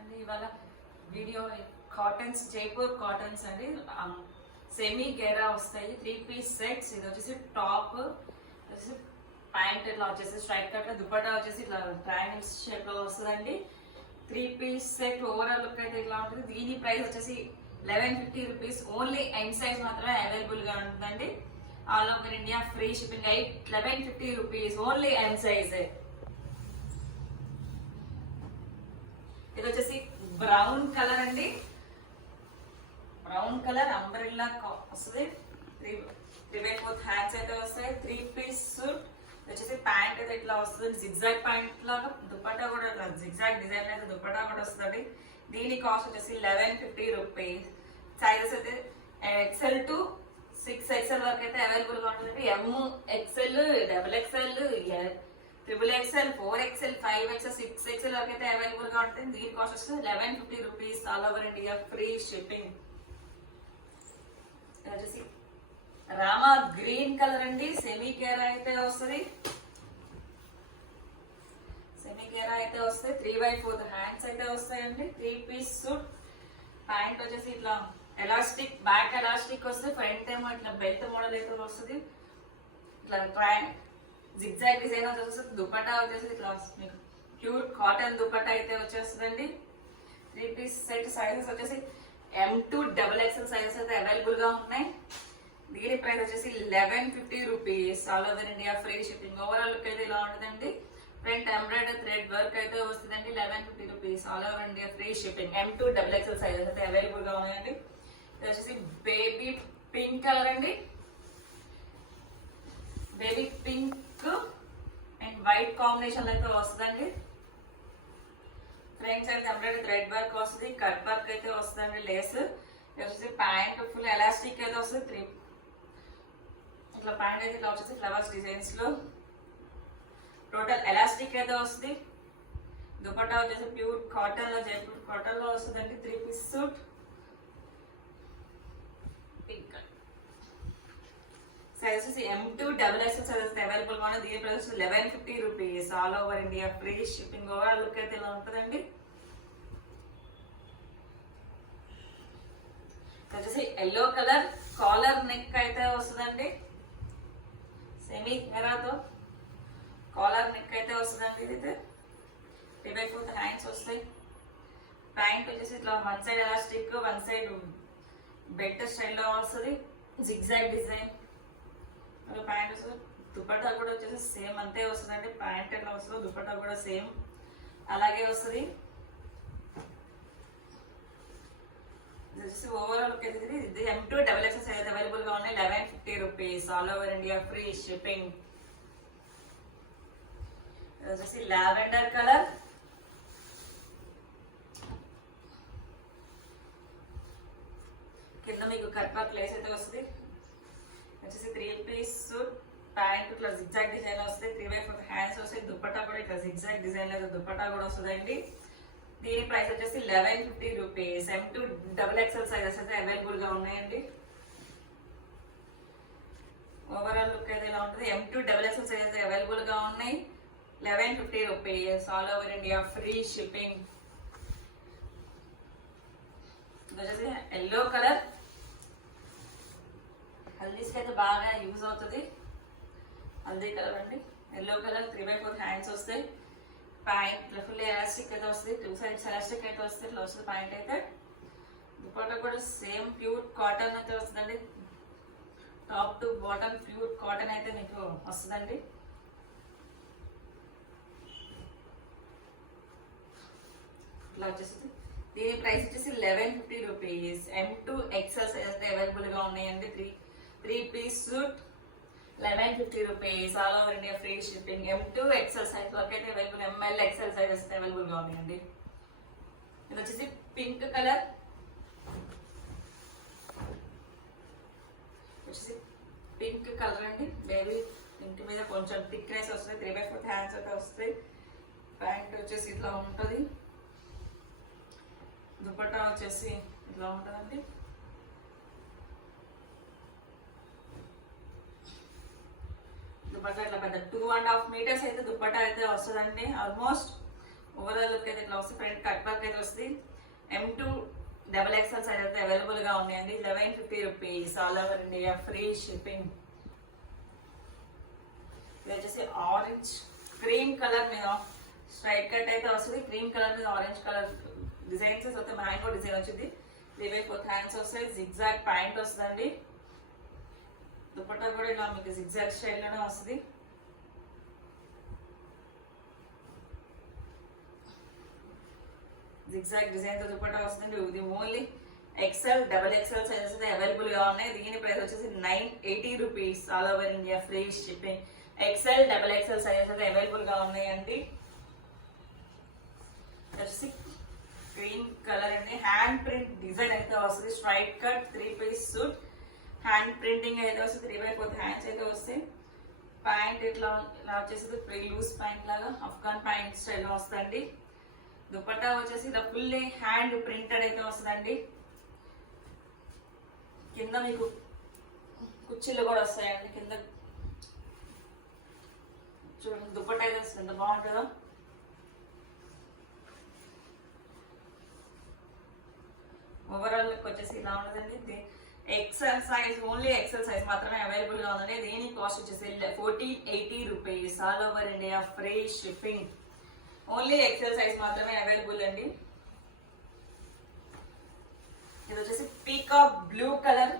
అండి. ఇవాళ video cottons, Jaipur cottons అండి. సెమీ గేరా వస్తాయి, 3 పీస్ సెట్స్. ఇది వచ్చేసి టాప్, వచ్చేసి ప్యాంట్ ఇట్లా వచ్చేసి స్ట్రైట్ కట్, దుపట్టా వచ్చేసి ఇట్లా ట్రయాంగిల్స్ షేప్ లో వస్తుందండి. 3 పీస్ సెట్ ఓవరాల్ లుక్ అయితే ఇట్లా ఉంటుంది. దీని ప్రైస్ వచ్చేసి 1150 రూపీస్. ఓన్లీ ఎం సైజ్ మాత్రమే అవైలబుల్ గా ఉంటుందండి. All over India free shipping. 1150 rupees only M size. ఇది వచ్చేసి బ్రౌన్ కలర్ అండి. బ్రౌన్ కలర్ అంబ్రెల్లా వస్తుంది. 3/4 హ్యాండ్స్ అయితే వస్తాయి. 3 పీస్ సూట్ వచ్చేసి ప్యాంట్ అయితే ఇట్లా వస్తుంది. జిగ్జాగ్ ప్యాంట్ లాగా దుపట్టా కూడా ఇట్లా జిగ్జాగ్ డిజైన్ అయితే దుపట్టా కూడా వస్తుంది. దీని కాస్ట్ వచ్చేసి 1150 రూపీస్. సైజెస్ అయితే XL to 6XL వరకు అయితే అవైలబుల్ గా ఉంటుంది. MXL, XXL, XXL, 4XL, 5XL, 6XL వరకు అయితే అవైలబుల్ గా ఉంటుంది. దీని కాస్ట్ వస్తుంది 1150 rupees. All over India free shipping. వచ్చేసి రామా గ్రీన్ కలర్ అండి. సెమీ గేరా అయితే వస్తుంది. సెమీ గేరా అయితే వస్తాయి. 3/4 హ్యాండ్స్ అయితే వస్తాయండి. 3 పీస్ సూట్. ప్యాంట్ వచ్చేసి ఇట్లా ఎలాస్టిక్, బ్యాక్ ఎలాస్టిక్ వస్తుంది. ఫ్రంట్ ఏమో ఇట్లా బెల్ట్ మోడల్ అయితే వస్తుంది. ఇట్లా జిగ్జాగ్ డిజైన్ వచ్చేసి దుపట్టా వచ్చేసి ఇట్లా మీకు ప్యూర్ కాటన్ దుపట్టా అయితే వచ్చేస్తుందండి. 3 పీస్ సెట్. సైజెస్ వచ్చేసి M to XXL సైజెస్ అయితే అవైలబుల్ గా ఉన్నాయి. దీని ప్రైస్ వచ్చేసి 1150 rupees. All over India free shipping. Overall look అయితే ఇలా ఉంటుందండి. ఫ్రంట్ ఎంబ్రాయిడరీ థ్రెడ్ వర్క్ అయితే వస్తుందండి. 1150 rupees. All over India free shipping. M to XXL sizes అయితే అవైలబుల్ గా ఉన్నాయండి. ఇది వచ్చేసి బేబీ పింక్ కలర్ అండి. Baby pink and white combination అయితే వస్తుందండి. Front side embroidery thread work వస్తుంది. కట్ వర్క్ అయితే వస్తుందండి. లేస్ వచ్చేసి ప్యాంట్ ఫుల్ ఎలాస్టిక్ అయితే వస్తుంది. ఇట్లా ప్యాంట్ అయితే ఇట్లా వచ్చేసి ఫ్లవర్స్ డిజైన్స్ లో టోటల్ ఎలాస్టిక్ అయితే వస్తుంది. దుపట్టా వచ్చేసి ప్యూర్ కాటన్ లో, జైపూర్ కాటన్ లో వస్తుందండి. 3 పీస్ సూట్. పింక్ సైజ్ వచ్చేసి M to XXL sizes available గా ఉన్నాయి. దీని price 1150 rupees. All over India free shipping. Overall look అయితే ఇలా ఉంటుందండి. వచ్చేసి ఎల్లో కలర్ కాలర్ నెక్ అయితే వస్తుందండి. సెమీ గేరాతో కాలర్ నెక్ అయితే వస్తుందండి. ఇది 3/4 హ్యాండ్స్ వస్తాయి. ప్యాంట్ వచ్చేసి ఇట్లా one side elastic, one side belt స్టైల్లో వస్తుంది. జిగ్జాగ్ డిజైన్ ప్యాంట్ వస్తుంది. దుపట్టా కూడా వచ్చేసి సేమ్ అంతే వస్తుందండి. ప్యాంట్ ఎట్లా వస్తుందో దుపట్టా కూడా సేమ్ అలాగే వస్తుంది. ఓవరాల్ ఇది M to XXL size available గా ఉన్నాయి. 1150 rupees. All over India free shipping. వచ్చేసి లావెండర్ కలర్. కింద మీకు కట్ వర్క్ లేస్ అయితే వస్తుంది. వచ్చేసి 3 పీస్ సూట్. ప్యాంట్ ఇట్లా జిగ్జాగ్ డిజైన్ వస్తుంది. 3/4 హ్యాండ్స్ వస్తాయి. దుపట్టా కూడా ఇట్లా జిగ్జాగ్ డిజైన్ లేదా దుపట్టా కూడా వస్తుందండి. దీని ప్రైస్ వచ్చేసి 1150 rupees. M to XXL sizes అయితే అవైలబుల్ గా ఉన్నాయండి. ఓవరాల్ లుక్ అయితే ఇలా ఉంటుంది. M to XXL sizes available గా ఉన్నాయి. 1150 rupees. All over India free shipping. వచ్చేసి ఎల్లో కలర్. హల్దీస్కి అయితే బాగా యూజ్ అవుతుంది. హల్దీ కలర్ అండి. Yellow colour. 3/4 హ్యాండ్స్ వస్తాయి. ప్యాంట్ ఫుల్ ఎలాస్టిక్ అయితే వస్తుంది. 2 సైడ్స్ ఎలాస్టిక్ అయితే వస్తుంది. ఇట్లా వస్తుంది ప్యాంట్ అయితే. దుపట్టా కూడా సేమ్ ప్యూర్ కాటన్ అయితే వస్తుందండి. Top to bottom pure cotton అయితే మీకు వస్తుందండి. ఇట్లా వచ్చేసి దీని ప్రైస్ వచ్చేసి 1150 rupees. M to XL size అయితే అవైలబుల్ గా ఉన్నాయండి. 3 piece suit 1150 rupees. All over India free shipping. M to XL size వరకు అయితే available. ML XL sizes available గా ఉన్నాయండి. ఇది వచ్చేసి పింక్ కలర్. వచ్చేసి పింక్ కలర్ అండి. బేబీ పింక్ మీద కొంచెం థిక్నెస్ వస్తుంది. 3/4 హ్యాండ్స్ అయితే వస్తాయి. ప్యాంట్ వచ్చేసి ఇట్లా ఉంటుంది. దుపట్టా వచ్చేసి ఇట్లా ఉంటుందండి. దుపట్టా ఇట్లా పెద్ద 2.5 మీటర్స్ అయితే దుపట్టా అయితే వస్తుందండి. ఆల్మోస్ట్ ఓవరాల్ లుక్ అయితే ఇట్లా వస్తుంది. ఫ్రంట్ కట్ వర్క్ అయితే వస్తుంది. M2 XXL సైజ్ అయితే అవైలబుల్ గా ఉన్నాయండి. 1150 rupees all over India free shipping. ఇది వచ్చేసి ఆరెంజ్ క్రీమ్ కలర్ మీద స్ట్రైట్ కట్ అయితే వస్తుంది. క్రీమ్ కలర్ మీద ఆరెంజ్ కలర్ డిజైన్స్ వస్తే మ్యాంగో డిజైన్ వచ్చింది. 3/4 హ్యాండ్స్ వస్తాయి. జిగ్జాగ్ ప్యాంట్ వస్తుందండి. దుపట్టా కూడా ఇలా మీకు జిగ్జాగ్ స్టైల్ లోనే వస్తుంది. జిగ్జాగ్ డిజైన్ తో దుపట్టా వస్తుంది. ఇది ఓన్లీ XL, XXL సైజెస్ అయితే అవైలబుల్ గా ఉన్నాయి. దీని ప్రైస్ వచ్చేసి 980 rupees all over India free shipping. XL, XXL sizes అయితే అవైలబుల్ గా ఉన్నాయండి. గ్రీన్ కలర్ అండి. హ్యాండ్ ప్రింట్ డిజైన్ అయితే వస్తుంది. Straight cut 3-piece suit. Hand printing అయితే వస్తుంది. 3/4 హ్యాండ్స్ అయితే వస్తాయి. ప్యాంట్ ఇట్లా వచ్చేసి ప్రీ లూజ్ ప్యాంట్ లాగా అఫ్ఘాన్ ప్యాంట్ స్టైల్ లో వస్తుంది. దుపట్టా వచ్చేసి ఇలా ఫుల్ హ్యాండ్ ప్రింటెడ్ అయితే వస్తుందండి. కింద మీకు కుర్చీలు కూడా వస్తాయండి. కింద చూడండి దుపట్టా అయితే వస్తుంది. ఎంత బాగుంటుందో. ఓవరాల్ లుక్ వచ్చేసి ఇలా ఉంటుందండి. XL size only XL size మాత్రమే అవైలబుల్ గా ఉందండి. దీని కాస్ట్ వచ్చేసి 1480 rupees all over India free shipping. Only XL size మాత్రమే అవైలబుల్ అండి. ఇది వచ్చేసి peacock blue colour.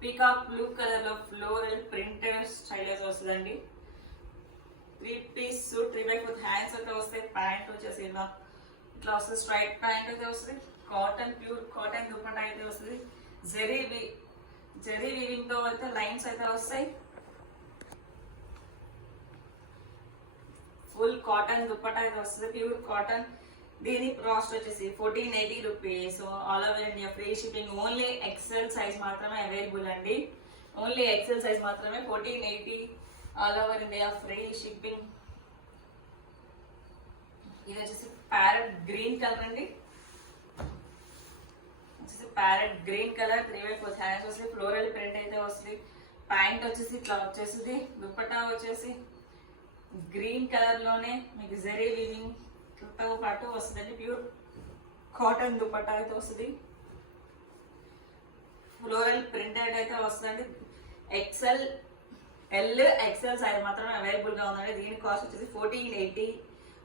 Peacock blue colour లో ఫ్లోరల్ ప్రింటెడ్ స్టైల్ వస్తుందండి. 3-piece suit. 3/4 హ్యాండ్స్ అయితే వస్తాయి. ప్యాంట్ వచ్చేసి ఇలా ఇట్లా వస్తుంది. స్ట్రైట్ ప్యాంట్ అయితే వస్తుంది. కాటన్ ప్యూర్ కాటన్ దుపట్టా అయితే వస్తుంది. జరీ వీవింగ్ తో అయితే లైన్స్ అయితే వస్తాయి. ఫుల్ కాటన్ దుపట్టా అయితే వస్తుంది. Pure cotton. దీని కాస్ట్ వచ్చేసి 1480 rupees all over India free shipping. Only XL size మాత్రమే అవైలబుల్ అండి. ఓన్లీ XL సైజ్ మాత్రమే 1480 all over India free shipping. ఇది వచ్చేసి ప్యారెట్ గ్రీన్ కలర్ అండి. ప్యారెట్ గ్రీన్ కలర్ 3/4 హ్యాండ్స్ వస్తుంది. ఫ్లోరల్ ప్రింట్ అయితే వస్తుంది. ప్యాంట్ వచ్చేసి ఇట్లా వచ్చేసింది. దుపట్టా వచ్చేసి గ్రీన్ కలర్ లోనే మీకు జరీ వీవింగ్ తో పాటు వస్తుందండి. ప్యూర్ కాటన్ దుపట్టా అయితే వస్తుంది. ఫ్లోరల్ ప్రింటెడ్ అయితే వస్తుందండి. XL, XL సైజ్ మాత్రమే అవైలబుల్ గా ఉందండి. దీని కాస్ట్ వచ్చేసి 1480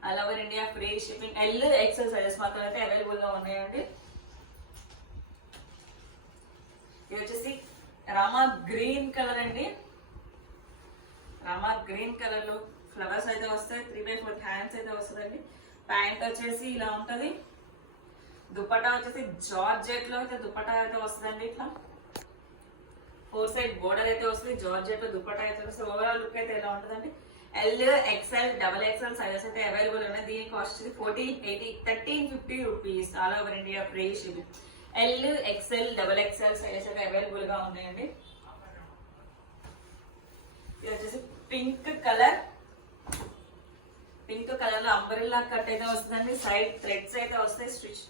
all over India free shipping. XL sizes మాత్రం అయితే అవైలబుల్ గా ఉన్నాయండి. ఇది వచ్చేసి రామా గ్రీన్ కలర్ అండి. రామా గ్రీన్ కలర్ లో ఫ్లవర్స్ అయితే వస్తాయి. 3/4 హ్యాండ్స్ అయితే వస్తుందండి. ప్యాంట్ వచ్చేసి ఇలా ఉంటది. దుపట్టా వచ్చేసి జార్జెట్ లో అయితే దుపట్టా అయితే వస్తుందండి. ఇట్లా 4 సైడ్ బోర్డర్ అయితే వస్తుంది. జార్జెట్ లో దుపట్టా అయితే వస్తుంది. ఓవరాల్ లుక్ అయితే ఎలా ఉంటుందండి. L, XL, XXL సైజెస్ అయితే అవైలబుల్ ఉన్నాయి. దీని cost 1350 rupees all over India free shipping. L, XL, XXL sizes అయితే అవైలబుల్ గా ఉన్నాయండి. ఇది వచ్చేసి పింక్ కలర్. పింక్ కలర్ లో అంబ్రెల్లా కట్ అయితే వస్తుందండి. సైడ్ థ్రెడ్స్ అయితే వస్తాయి. స్టిచ్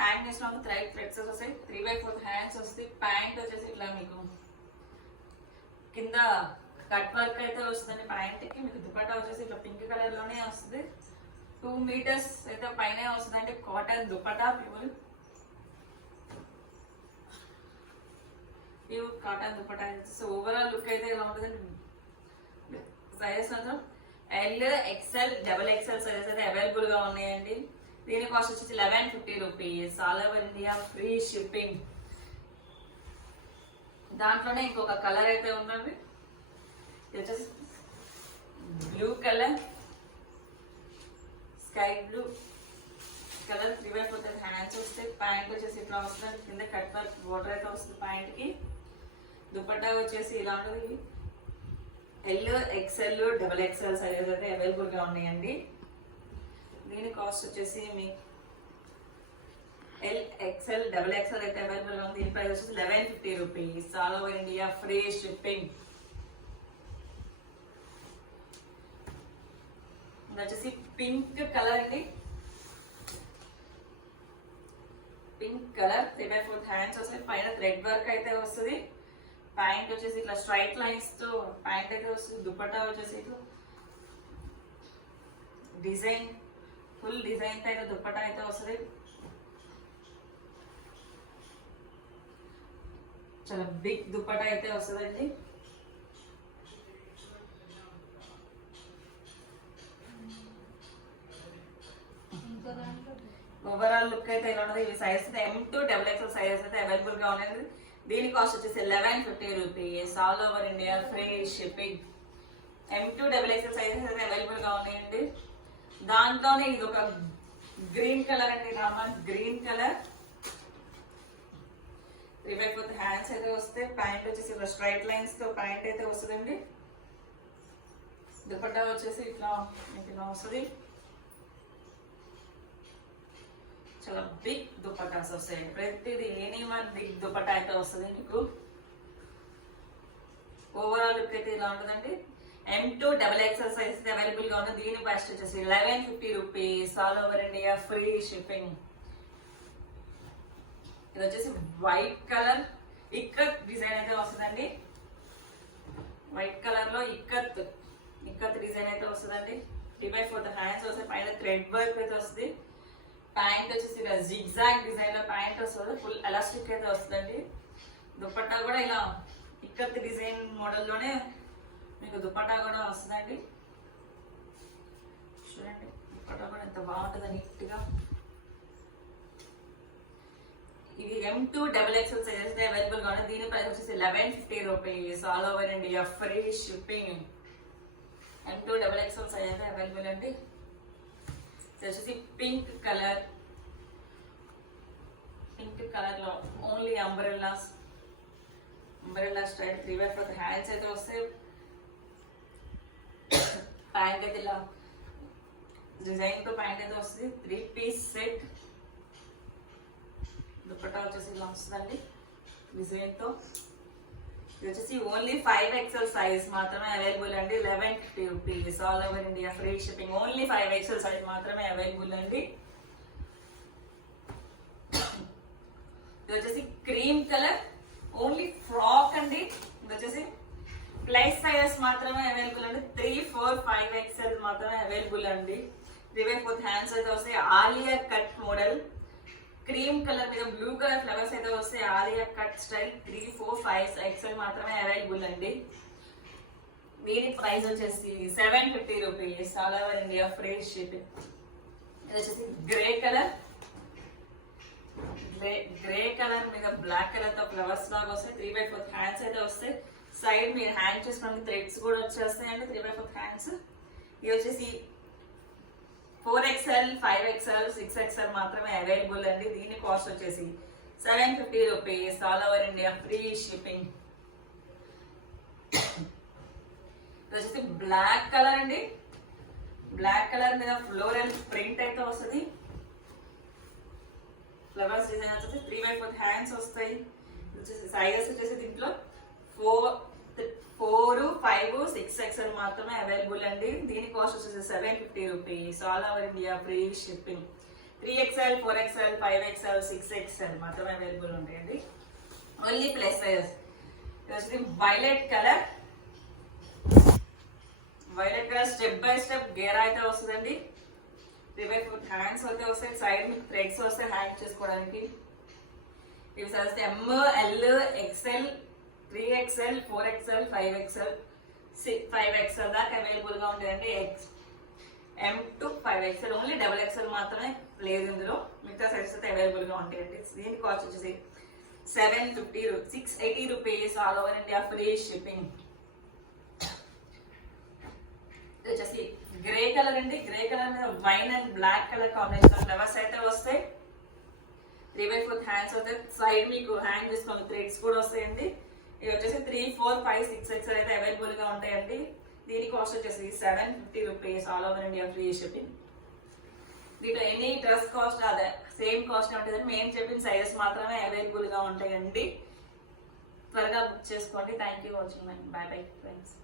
హ్యాండ్ చేసిన థ్రెడ్స్ వస్తాయి. 3/4 హ్యాండ్స్ వస్తాయి. ప్యాంట్ వచ్చేసి ఇట్లా మీకు కింద కట్ వర్క్ అయితే వస్తుంది. ప్యాంట్ కి మీకు దుపట్టా వచ్చేసి ఇట్లా పింక్ కలర్ లోనే వస్తుంది. 2 మీటర్స్ అయితే పైన వస్తుందండి. Cotton dupatta pure cotton dupatta. So overall look అయితే ఇలా ఉంటుందండి. సైజెస్ మాత్రం L, XL, XXL సైజెస్ అయితే అవైలబుల్ గా ఉన్నాయండి. దీని కాస్ట్ వచ్చేసి 1150 rupees all over India free shipping. దాంట్లోనే ఇంకొక కలర్ అయితే ఉందండి. ఇది వచ్చేసి blue colour, sky blue colour. 3/4 hands వస్తాయి. ప్యాంట్ వచ్చేసి ఇట్లా వస్తుంది. కింద కట్ వర్క్ బోర్డర్ అయితే వస్తుంది ప్యాంట్ కి. దుపట్టా వచ్చేసి ఇలా ఉంటుంది. L, XL, XXL సైజెస్ అయితే అవైలబుల్ గా ఉన్నాయండి. దీని కాస్ట్ వచ్చేసి మీ L, XL, XXL అయితే అవైలబుల్ గా ఉంది. దీని ప్రైస్ వచ్చేసి 1150 rupees all over India free shipping. ఇది వచ్చేసి పింక్ కలర్ అండి. పింక్ కలర్ 3/4 హ్యాండ్స్ వస్తాయి. పైన థ్రెడ్ వర్క్ అయితే వస్తుంది. ప్యాంట్ వచ్చేసి ఇట్లా స్ట్రైట్ లైన్స్ తో ప్యాంట్ అయితే వస్తుంది. దుపట్టా వచ్చేసి ఇట్లా డిజైన్ ఫుల్ డిజైన్ అయితే దుప్పటా అయితే వస్తుంది. చాలా బిగ్ దుప్పటా అయితే వస్తుందండి. ఓవరాల్ లుక్ అయితే ఇలా ఉన్నది. ఇవి సైజ్ అయితే M2 XXL సైజెస్ అయితే అవైలబుల్ గా ఉన్నాయి. దీని కాస్ట్ వచ్చేసి 1150 rupees. All over India free shipping. M2 XXL sizes అయితే అవైలబుల్ గా ఉన్నాయండి. దాంట్లోనే ఇది ఒక గ్రీన్ కలర్ అండి, రామా గ్రీన్ కలర్. 3/4 హ్యాండ్స్ అయితే వస్తే, ప్యాంట్ వచ్చేసి ఇలా స్ట్రైట్ లైన్స్ తో ప్యాంట్ అయితే వస్తుందండి. దుపట్టా వచ్చేసి ఇట్లా మీకు ఇలా వస్తుంది. చాలా బిగ్ దుపట్టాస్ వస్తాయి. ప్రతిది ఎనీవన్ బిగ్ దుపట్టా అయితే వస్తుంది మీకు. ఓవరాల్ లుక్ అయితే ఇలా ఉంటుందండి. M2 XXL సైజ్ అవైలబుల్ గా ఉంది. దీని కాస్ట్ వచ్చేసి 1150 rupees. All over India free shipping. ఇది వచ్చేసి వైట్ కలర్ ఇక్కత్ డిజైన్ అయితే వస్తుందండి. వైట్ కలర్ లో ఇక్కత్ డిజైన్ అయితే వస్తుందండి. 3/4 హ్యాండ్స్ వస్తాయి. పైన థ్రెడ్ వర్క్ అయితే వస్తుంది. ప్యాంట్ వచ్చేసి ఇలా జిగ్జాగ్ డిజైన్ లో ప్యాంట్ వస్తుంది. ఫుల్ ఎలాస్టిక్ అయితే వస్తుందండి. దుపట్టా కూడా ఇలా ఇక్కత్ డిజైన్ మోడల్లోనే మీకు దుపట్టా కూడా వస్తుందండి. చూడండి దుపట్టా కూడా ఎంత బాగుంటుంది నీట్ గా. ఇది M2 XXL సైజెస్ అవైలబుల్ గా ఉంది. దీని ప్రైస్ వచ్చేసి 1150 rupees. All over India free shipping. M2 XXL size available అండి. వచ్చేసి పింక్ కలర్ లో ఓన్లీ అంబ్రెల్లా స్టైల్ 3/4 హ్యాండ్స్ అయితే వస్తే, ప్యాంట్ అయితే ఇలా డిజైన్ తో ప్యాంట్ అయితే వస్తుంది. 3 పీస్ సెట్. దుపట్టా వచ్చేసి ఇలా వస్తుందండి డిజైన్ తో. ఇది వచ్చేసి ఓన్లీ 5XL సైజ్ మాత్రమే అవైలబుల్ అండి. 1150 rupees. All over India free shipping. Only 5XL size మాత్రమే అవైలబుల్ అండి. ఇది వచ్చేసి క్రీమ్ కలర్ ఓన్లీ ఫ్రాక్ అండి. ఇది వచ్చేసి ప్లస్ సైజెస్ మాత్రమే అవైలబుల్ అండి. 3, 4, 5XL మాత్రమే అవైలబుల్ అండి. 3/4 హ్యాండ్స్ అయితే వస్తాయి. Alia cut model cream colour మీద బ్లూ కలర్ ఫ్లవర్స్ అయితే వస్తాయి. ఆలియా కట్ స్టైల్ 3, 4, 5XL మాత్రమే అవైలబుల్ అండి. దీని ప్రైస్ వచ్చేసి 750 rupees. All over India free shipping. ఇది వచ్చేసి గ్రే కలర్ మీద బ్లాక్ కలర్ తో ఫ్లవర్స్ లాగా వస్తాయి. 3/4 హ్యాండ్స్ అయితే వస్తాయి. సైడ్ మీరు హ్యాండ్ చేసుకోవడానికి థ్రెడ్స్ కూడా వచ్చేస్తాయండి. 3/4 హ్యాండ్స్. ఇది వచ్చేసి 4XL, 5XL, 6XL మాత్రమే అవైలబుల్ అండి. దీని కాస్ట్ వచ్చేసి 750 rupees. All over India free shipping. ఇది వచ్చేసి బ్లాక్ కలర్ అండి. బ్లాక్ కలర్ మీద ఫ్లోరల్ ప్రింట్ అయితే వస్తుంది. ఫ్లవర్స్ డిజైన్ వచ్చేసి 3/4 హ్యాండ్స్ వస్తాయి. సైజెస్ వచ్చేసి దీంట్లో 4, 5, 6XL మాత్రమే అవైలబుల్ అండి. దీని కాస్ట్ వచ్చేసి 750 rupees. All over India free shipping. 3XL, 4XL, 5XL, 6XL మాత్రమే అవైలబుల్ ఉంటాయండి. Only plus sizes. ఇది వచ్చేసి violet colour step by step గేరా అయితే వస్తుందండి. 3/4 హ్యాండ్స్ అయితే వస్తాయి. సైడ్ మీకు థ్రెడ్స్ వస్తాయి హ్యాండ్ చేసుకోవడానికి. ఇవి size ML, XL, 3XL, 4XL, 5XL, 5XL దాకా అవైలబుల్ గా ఉంటాయండి. M2 5XL ఓన్లీ XXL మాత్రమే లేదు ఇందులో. మిగతా సైజెస్ అయితే అవైలబుల్ గా ఉంటాయండి. దీని కాస్ట్ వచ్చేసి 680 rupees. All over India free shipping. వచ్చేసి గ్రే కలర్ అండి. గ్రే కలర్ మీద wine and black colour combination flowers అయితే వస్తాయి. 3/4 హ్యాండ్స్ వస్తాయి. సైడ్ మీకు హ్యాండ్ తీసుకొని థ్రెడ్స్ కూడా వస్తాయండి. ఇవి వచ్చేసి 3, 4, 5, 6XL అయితే అవైలబుల్ గా ఉంటాయండి. దీని కాస్ట్ వచ్చేసి 750 rupees. All over India free shipping. దీంట్లో ఎనీ డ్రెస్ కాస్ట్ అదే సేమ్ కాస్ట్ ఉంటుంది. మేము చెప్పిన సైజెస్ మాత్రమే అవైలబుల్ గా ఉంటాయండి. త్వరగా బుక్ చేసుకోండి. Thank you watching. By bye friends.